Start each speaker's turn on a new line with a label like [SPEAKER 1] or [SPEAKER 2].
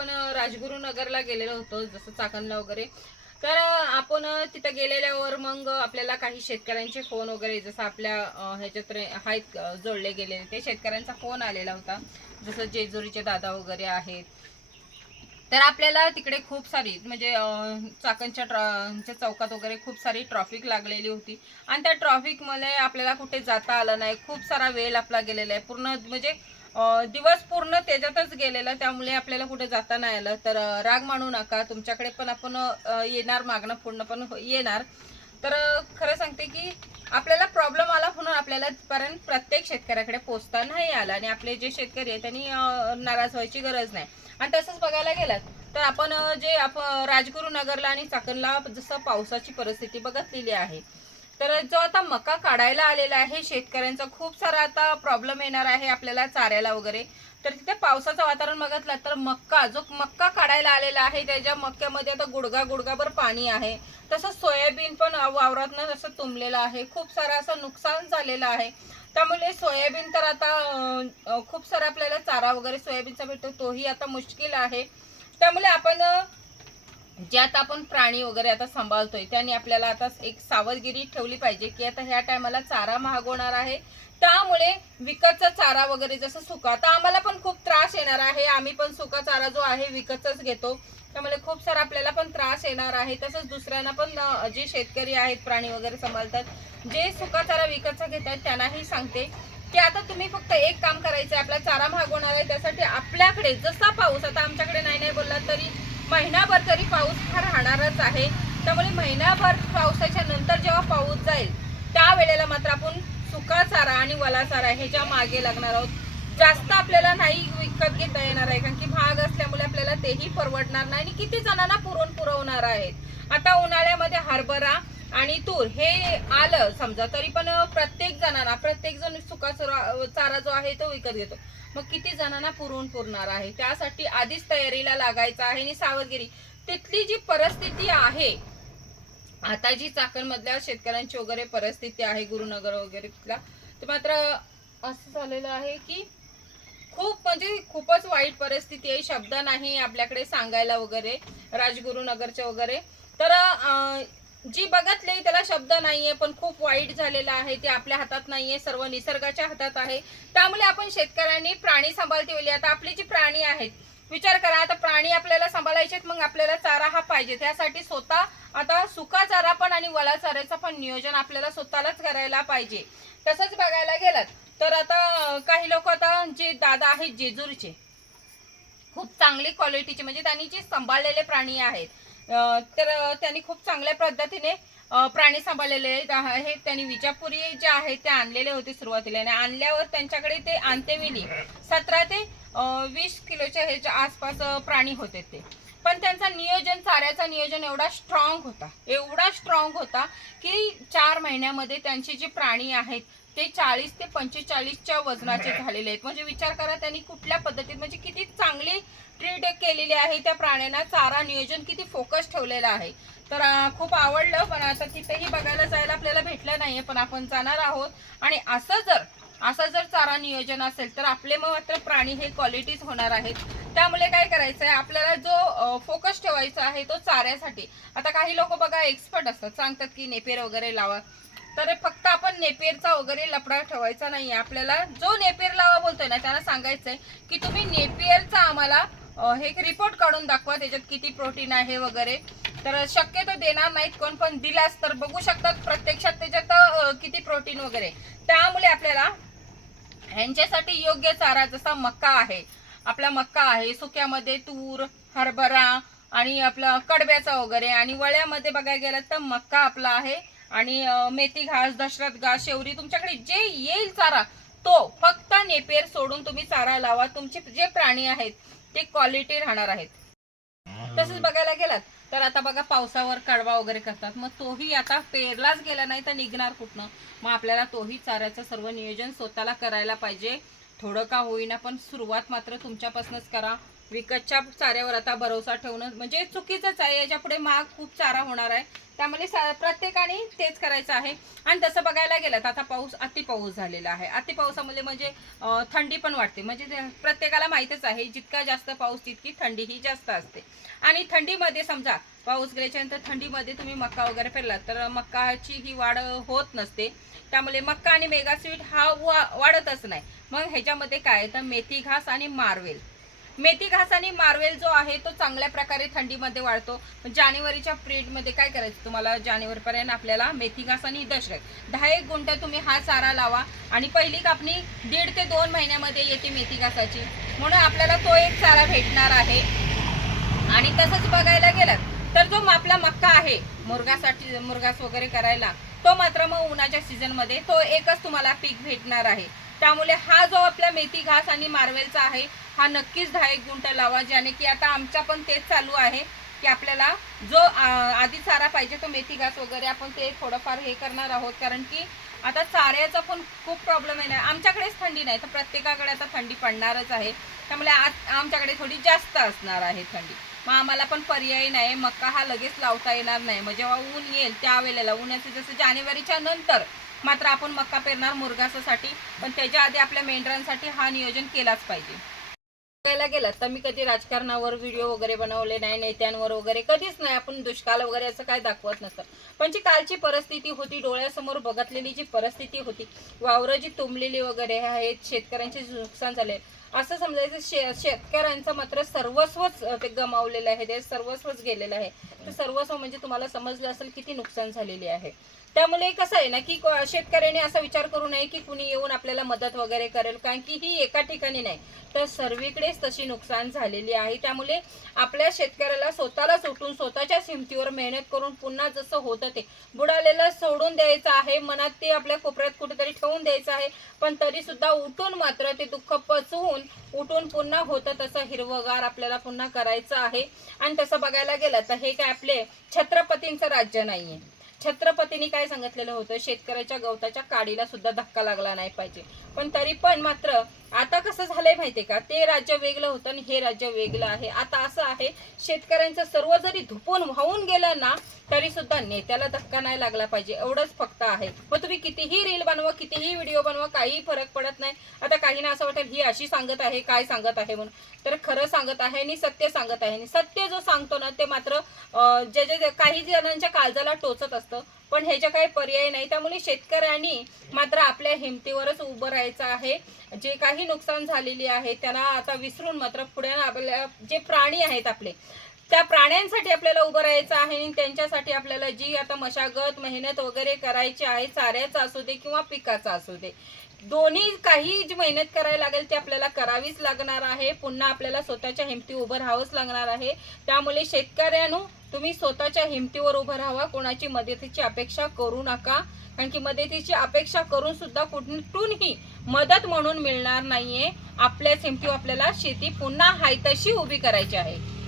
[SPEAKER 1] आपण राजगुरू नगरला गेलेलो होतो जसं चाकणला वगैरे. तर आपण तिथं गेलेल्यावर मग आपल्याला काही शेतकऱ्यांचे फोन वगैरे जसं आपल्या ह्याच्यात आहेत जोडले गेलेले ते शेतकऱ्यांचा फोन आलेला होता. जसं जेजुरीचे दादा वगैरे आहेत. तर आपल्याला तिकडे खूप सारी म्हणजे चाकणच्या ट्रॉच्या चौकात वगैरे खूप सारी ट्रॉफिक लागलेली होती. आणि त्या ट्रॉफिकमध्ये आपल्याला कुठे जाता आलं नाही. खूप सारा वेळ आपला गेलेला आहे. पूर्ण म्हणजे दिवस पूर्ण त्याच्यातच गेलेला त्यामुळे आपल्याला कुठे जाता नाही आलं. तर राग मानू नका. तुमच्याकडे पण आपण येणार मागणं पूर्ण पण हो, येणार. तर खरं सांगते की आपल्याला प्रॉब्लेम आला म्हणून आपल्याला पर्यंत प्रत्येक शेतकऱ्याकडे पोचता नाही आला. आणि आपले जे शेतकरी आहेत त्यांनी नाराज व्हायची गरज नाही. आणि तसंच बघायला गेलात तर आपण जे आप राजगुरुनगरला आणि चाकणला जसं पावसाची परिस्थिती बघितलेली आहे तर जो आता मका काढायला आलेला आहे शेतकऱ्यांचा खूप सारा आता प्रॉब्लेम येणार आहे आपल्याला चाऱ्याला वगैरे. तर तिथे पावसाचं वातावरण बघितलं तर मक्का जो मक्का काढायला आलेला आहे त्याच्या मक्क्यामध्ये आता गुडगा गुडगाभर पाणी आहे. तसंच सोयाबीन पण वावरातनं असं तुंबलेलं आहे. खूप सारं असं नुकसान झालेलं आहे. त्यामुळे सोयाबीन तर आता खूप सारा आपल्याला चारा वगैरे सोयाबीनचा भेटतो तोही आता मुश्किल आहे. त्यामुळे आपण ज्यात जे आता आपण प्राणी वगैरे आता सांभाळतोय त्याने आपल्याला आता एक सावधगिरी ठेवली पाहिजे की आता ह्या टायमाला चारा महाग होणार आहे. त्यामुळे विकतचा चारा वगैरे जसं सुका तर आम्हाला पण खूप त्रास येणार आहे. आम्ही पण सुका चारा जो आहे विकतचाच घेतो. त्यामुळे खूप सारा आपल्याला पण त्रास येणार आहे. तसंच दुसऱ्यांना पण जे शेतकरी आहेत प्राणी वगैरे सांभाळतात जे सुका चारा विकतचा घेतात त्यांनाही सांगते की आता तुम्ही फक्त एक काम करायचं आहे आपला चारा महाग होणार आहे. त्यासाठी आपल्याकडे जसा पाऊस आता आमच्याकडे नाही नाही बोलला तरी महिनाभर तरी पाऊस हा राहणारच आहे. त्यामुळे महिनाभर पावसाच्या नंतर जेव्हा पाऊस जाईल त्यावेळेला मात्र आपण सुका चारा आणि वला चारा ह्याच्या मागे लागणार आहोत जास्त आपल्याला नाही विकत घेता येणार आहे कारण की महाग असल्यामुळे आपल्याला तेही परवडणार नाही आणि किती जणांना पुरवून पुरवणार आहेत. आता उन्हाळ्यामध्ये हरभरा आणि तूर हे आलं समजा तरी पण प्रत्येक जणांना प्रत्येक जण सुका चारा चारा जो आहे तो विकत घेतो. मग किती जणांना पुरवून पुरणार आहे? त्यासाठी आधीच तयारीला लागायचं आहे आणि सावधगिरी. तिथली जी परिस्थिती आहे आता जी चाकणमधल्या शेतकऱ्यांची वगैरे परिस्थिती आहे गुरुनगर वगैरे तिथला ते मात्र असं झालेलं आहे की खूप म्हणजे खूपच वाईट परिस्थिती आहे. शब्द नाही आपल्याकडे सांगायला वगैरे राजगुरुनगरचे वगैरे. तर जी बघतले त्याला शब्द नाहीये पण खूप वाईट झालेलं आहे. ते आपल्या हातात नाहीये सर्व निसर्गाच्या हातात आहे. त्यामुळे आपण शेतकऱ्यांनी प्राणी सांभाळते वेळी आता आपली जी प्राणी आहेत विचार करा आता प्राणी आपल्याला सांभाळायचे आहेत, मग आपल्याला चारा हा पाहिजे. त्यासाठी स्वतः आता सुका चारा पण आणि वला चाऱ्याचं पण नियोजन आपल्याला स्वतःलाच करायला पाहिजे. तसंच बघायला गेलात तर आता काही लोक आता जे दादा आहेत जेजूरचे खूप चांगली क्वालिटीचे म्हणजे त्यांनी जे सांभाळलेले प्राणी आहेत तर त्यांनी खूप चांगल्या पद्धतीने प्राणी सांभाळलेले आहेत. हे त्यांनी विजापुरी जे आहे ते आणलेले होते सुरुवातीला. आणि आणल्यावर त्यांच्याकडे ते आणतेवेळी सतरा ते वीस किलोच्या ह्याच्या आसपास प्राणी होते ते. पण त्यांचा नियोजन चाऱ्याचा नियोजन एवढा स्ट्रॉंग होता. एवढा स्ट्रॉंग होता की चार महिन्यामध्ये त्यांचे जे प्राणी आहेत ते चाळीस ते पंचेचाळीसच्या वजनाचे झालेले आहेत. म्हणजे विचार करा त्यांनी कुठल्या पद्धतीत म्हणजे किती चांगली ट्रीट केलेली आहे त्या प्राण्यांना चारा नियोजन किती फोकस ठेवलेलं आहे. तर खूप आवडलं पण आता तिथेही बघायला जायला आपल्याला भेटलं नाहीये पण आपण जाणार आहोत. आणि असं जर असं जर चारा नियोजन असेल तर आपले मग मात्र प्राणी हे क्वालिटीज होणार आहेत. त्यामुळे काय करायचं आहे आपल्याला जो फोकस ठेवायचा आहे तो चाऱ्यासाठी. आता काही लोक बघा एक्सपर्ट असतात. सांगतात की नेपेर वगैरे लावा. तर फक्त आपण नेपेरचा वगैरे लपडा ठेवायचा नाही आपल्याला जो नेपेर लावा बोलतोय ना त्यांना सांगायचंय की तुम्ही नेपियरचा आम्हाला हे रिपोर्ट काढून दाखवा त्याच्यात किती प्रोटीन आहे वगैरे. तर शक्यतो देणार नाहीत कोण पण दिलास तर बघू शकतात. प्रत्यक्षात त्याच्यात किती प्रोटीन वगैरे. त्यामुळे आपल्याला ह्यांच्यासाठी योग्य चारा जसा मक्का आहे आपला मक्का आहे सुक्यामध्ये तूर हरभरा आणि आपला कडब्याचा वगैरे. आणि वळ्यामध्ये बघायला गेलं तर मक्का आपला आहे आणि मेथी घास दशरथ घास शेवरी. तुमच्याकडे जे येईल चारा तो फक्त नेपेर सोडून तुम्ही चारा लावा. तुमचे जे प्राणी आहेत ते क्वालिटी राहणार आहेत. तसंच बघायला गेलात तर आता बघा पावसावर कडवा वगैरे करतात. मग तोही आता पेरलाच गेला नाही तर निघणार कुठनं? मग आपल्याला तोही चाऱ्याचं सर्व नियोजन स्वतःला करायला पाहिजे. थोडं का होईना पण सुरुवात मात्र तुमच्यापासूनच करा. विकतच्या चाऱ्यावर आता भरोसा ठेवणं म्हणजे चुकीचंच आहे. याच्यापुढे महाग खूप चारा होणार आहे. त्यामुळे सा- प्रत्येकाने तेच करायचं आहे. आणि तसं बघायला गेलं तर आता पाऊस अति पाऊस झालेला आहे. अति म्हणजे थंडी पण वाटते म्हणजे प्रत्येकाला माहीतच आहे जितका जास्त पाऊस तितकी थंडी ही जास्त असते. आणि थंडीमध्ये समजा पाऊस गेल्याच्यानंतर थंडीमध्ये तुम्ही मक्का वगैरे पेरलात तर मक्काची ही वाढ होत नसते. त्यामुळे मक्का आणि मेगा स्वीट हा वा वाढतच नाही. मग ह्याच्यामध्ये काय तर मेथी घास आणि मार्वेल. मेथी घासाने मार्वेल जो आहे तो चांगल्या प्रकारे थंडीमध्ये वाढतो जानेवारीच्या पिरियडमध्ये काय करायचं तुम्हाला? जानेवारीपर्यंत आपल्याला मेथी घास आणि दशरथ. दहा एक गुंठ तुम्ही हा चारा लावा आणि पहिली कापणी दीड ते दोन महिन्यामध्ये येते मेथी घासाची. म्हणून आपल्याला तो एक चारा भेटणार आहे. आणि तसंच बघायला गेलं तर जो आपला मक्का आहे मुरगासाठी मुरगास वगैरे करायला तो मात्र मग उन्हाच्या सीझनमध्ये तो एकच तुम्हाला पीक भेटणार आहे. त्यामुळे हा जो आपला मेथी घास आणि मार्वेलचा आहे हा नक्कीच दहा एक गुंठ लावा ज्याने की आता आमच्या पण तेच चालू आहे की आपल्याला जो आधी चारा पाहिजे तो मेथी घास वगैरे आपण ते थोडंफार हे करणार आहोत. कारण की आता चाऱ्याचा पण खूप प्रॉब्लेम आहे ना. आमच्याकडेच थंडी नाही तर प्रत्येकाकडे आता थंडी पडणारच आहे. त्यामुळे आज आमच्याकडे थोडी जास्त असणार आहे थंडी. मग आम्हाला पण पर्याय नाही मका हा लगेच लावता येणार नाही. मग जेव्हा ऊन येईल त्यावेळेला उन्हाचं जसं जानेवारीच्या नंतर मात्र आपण मक्का पेरणार मुरगासासाठी पण त्याच्या आधी आपल्या मेंढरांसाठी हा नियोजन केलाच पाहिजे. बघायला गेला तर मी कधी राजकारणावर व्हिडिओ वगैरे बनवले नाही नेत्यांवर वगैरे कधीच नाही. आपण दुष्काळ वगैरे असं काय दाखवत नसतं. पण जी कालची परिस्थिती होती डोळ्यासमोर बघतलेली जी परिस्थिती होती वावरं जी तुंबलेली वगैरे आहेत शेतकऱ्यांचे नुकसान झाले असं समजायचं शे शेतकऱ्यांचं मात्र सर्वस्वच ते गमावलेलं आहे ते सर्वस्वच गेलेलं आहे. तर सर्वस्व म्हणजे तुम्हाला समजलं असेल किती नुकसान झालेली आहे. त्यामुळे कसं आहे ना की शेतकऱ्याने असा विचार करू नये की कुणी येऊन आपल्याला मदत वगैरे करेल कारण की ही एका ठिकाणी नाही. तर सर्वीकडेच तशी नुकसान झालेली आहे. त्यामुळे आपल्या शेतकऱ्याला स्वतःलाच उठून स्वतःच्या हिमतीवर मेहनत करून पुन्हा जसं होतं ते बुडालेलं सोडून द्यायचं आहे. मनात ते आपल्या कोपऱ्यात कुठेतरी ठेवून द्यायचं आहे. पण तरी सुद्धा उठून मात्र ते दुःख पचवून उठून पुन्हा होतं तसं हिरवगार आपल्याला पुन्हा करायचं आहे. आणि तसं बघायला गेलं तर हे काय आपले छत्रपतींचं राज्य नाहीये. छत्रपतींनी काय सांगितलेलं होतं? शेतकऱ्याच्या गवताच्या काडीला सुद्धा धक्का लागला नाही पाहिजे. पण तरी पण मात्र आता कसं झालंय माहितीये का? ते राज्य वेगळं होतं आणि हे राज्य वेगळं आहे. आता असं आहे शेतकऱ्यांचं सर्व जरी धुपून वाहून गेलं ना तरी सुद्धा नेत्याला धक्का नाही लागला पाहिजे. एवढंच फक्त आहे. मग तुम्ही कितीही रील बनवा कितीही व्हिडिओ बनवा काही फरक पडत नाही. आता काहींना असं वाटेल ही अशी सांगत आहे काय सांगत आहे? म्हणून. तर खरं सांगत आहे आणि सत्य सांगत आहे. आणि सत्य जो सांगतो ना ते मात्र जे जे जे- काही जणांच्या काळजाला टोचत असतं. पण ह्याच्या काही पर्याय नाही त्यामुळे शेतकऱ्यांनी मात्र आपल्या हिमतीवरच उभं राहायचं आहे. जे काही नुकसान झालेली आहे त्यांना आता विसरून मात्र पुढे आपल्या जे प्राणी आहेत आपले त्या प्राण्यांसाठी आपल्याला उभं राहायचं आहे आणि त्यांच्यासाठी आपल्याला जी आता मशागत मेहनत वगैरे करायची आहे चाऱ्याचा असू दे किंवा पिकाचा असू दे दोन्ही काही जी मेहनत करायला लागेल ती आपल्याला करावीच लागणार आहे. पुन्हा आपल्याला स्वतःच्या हिमती उभं राहावंच लागणार आहे. त्यामुळे शेतकऱ्यांनो तुम्ही स्वतःच्या हिमतीवर उभं राहावा. कोणाची मदतीची अपेक्षा करू नका. कारण की मदतीची अपेक्षा करून सुद्धा कुठूनही मदत म्हणून मिळणार नाहीये. आपल्याच हिमतीवर आपल्याला शेती पुन्हा हाय तशी उभी करायची आहे.